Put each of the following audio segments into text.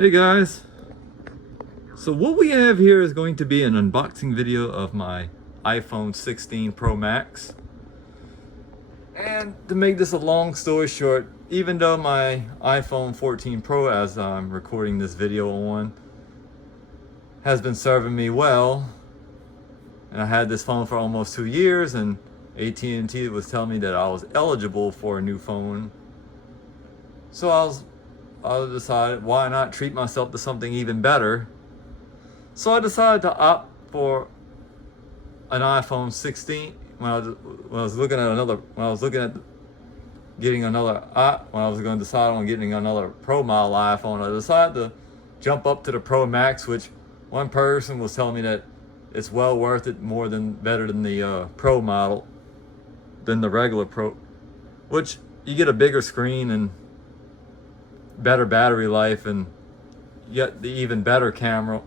Hey guys, so what we have here is going to be an unboxing video of my iPhone 16 Pro Max. And to make this a long story short, even though my iPhone 14 Pro, as I'm recording this video on, has been serving me well, and I had this phone for almost 2 years, and AT&T was telling me that I was eligible for a new phone. So I decided, why not treat myself to something even better? So I decided to opt for an iPhone 16 when I was looking at getting another, when I was going to decide on getting another Pro model iPhone. I decided to jump up to the Pro Max, which one person was telling me that it's well worth it, better than the Pro model, than the regular Pro, which you get a bigger screen and better battery life, and yet the even better camera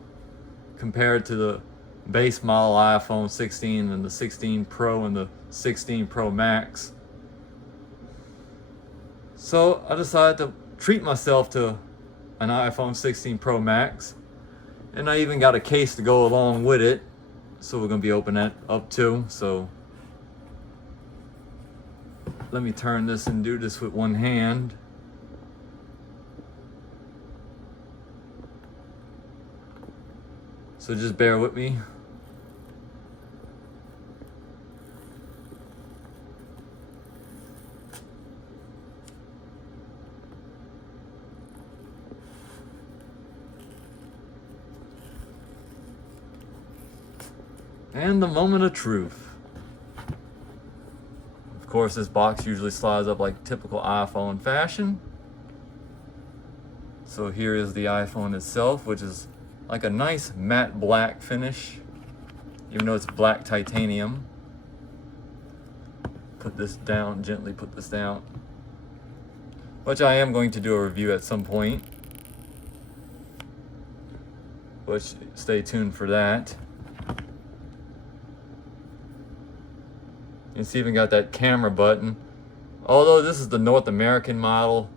compared to the base model iPhone 16 and the 16 Pro and the 16 Pro Max. So I decided to treat myself to an iPhone 16 Pro Max, and I even got a case to go along with it, so we're gonna be opening that up too. So let me turn this and do this with one hand. So just bear with me. And the moment of truth. Of course, this box usually slides up like typical iPhone fashion. So here is the iPhone itself, which is like a nice matte black finish, even though it's black titanium. Put this down, gently put this down, which I am going to do a review at some point, which stay tuned for that. It's even got that camera button. Although this is the North American model,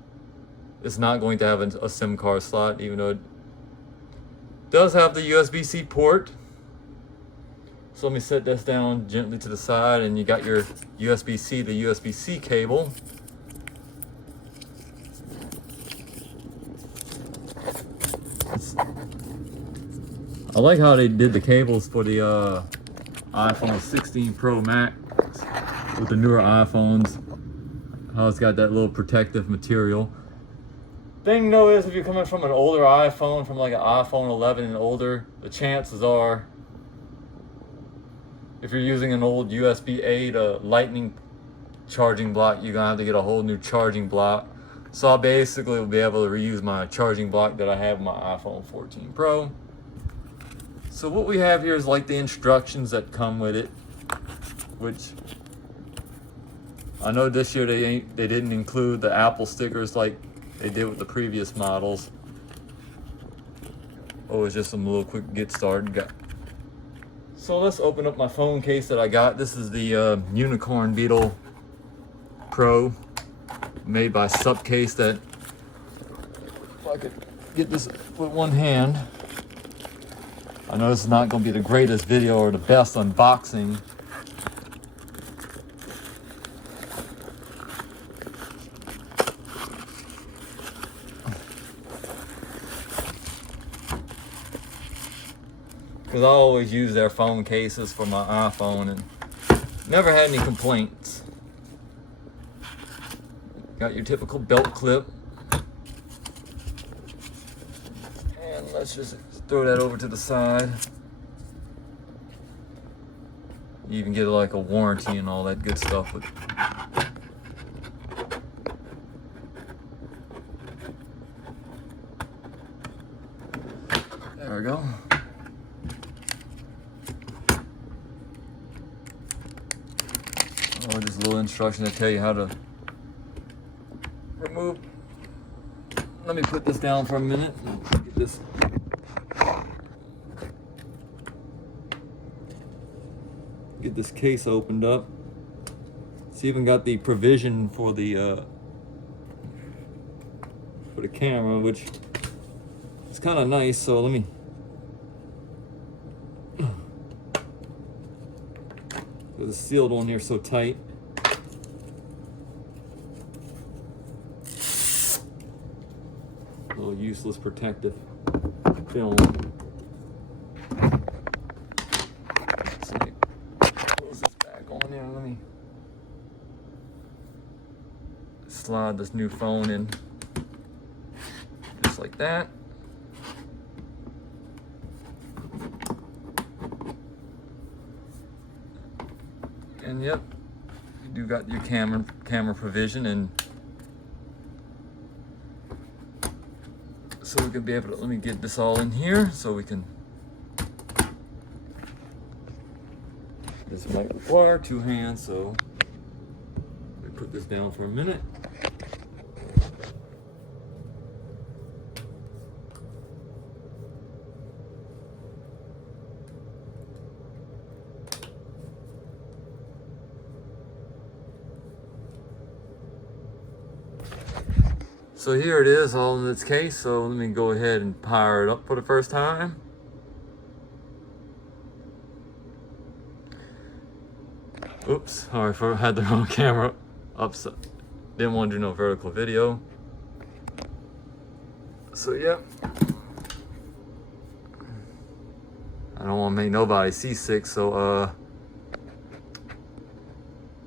it's not going to have a SIM card slot, even though it does have the USB-C port. So let me set this down gently to the side, and you got your USB-C to USB-C cable. I like how they did the cables for the iPhone 16 Pro Max with the newer iPhones. How it's got that little protective material. Thing though is, if you're coming from an older iPhone, from like an iPhone 11 and older, the chances are, if you're using an old USB-A to Lightning charging block, you're gonna have to get a whole new charging block. So I basically will be able to reuse my charging block that I have in my iPhone 14 Pro. So what we have here is like the instructions that come with it, which I know this year they didn't include the Apple stickers like they did with the previous models. Oh, it's just some little quick get started. So let's open up my phone case that I got. This is the Unicorn Beetle Pro, made by Supcase. That, if I could get this with one hand. I know this is not going to be the greatest video or the best unboxing. Because I always use their phone cases for my iPhone and never had any complaints. Got your typical belt clip. And let's just throw that over to the side. You even get like a warranty and all that good stuff with it. There we go. Oh, just a little instruction to tell you how to remove. Let me put this down for a minute. Get this. Get this case opened up. It's even got the provision for the camera, which It's kind of nice, so let me, because it's sealed on here so tight. A little useless protective film. Let's see. Close this back on here. Let me slide this new phone in just like that. And yep, you do got your camera provision, and so we can be able to, let me get this all in here so we can, this might require two hands, so let me put this down for a minute. So here it is all in its case. So let me go ahead and power it up for the first time. Oops, sorry, I had the wrong camera up. Didn't want to do no vertical video. So yep. I don't want to make nobody seasick, so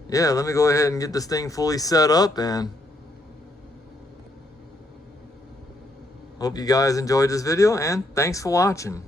yeah, let me go ahead and get this thing fully set up, and hope you guys enjoyed this video, and thanks for watching.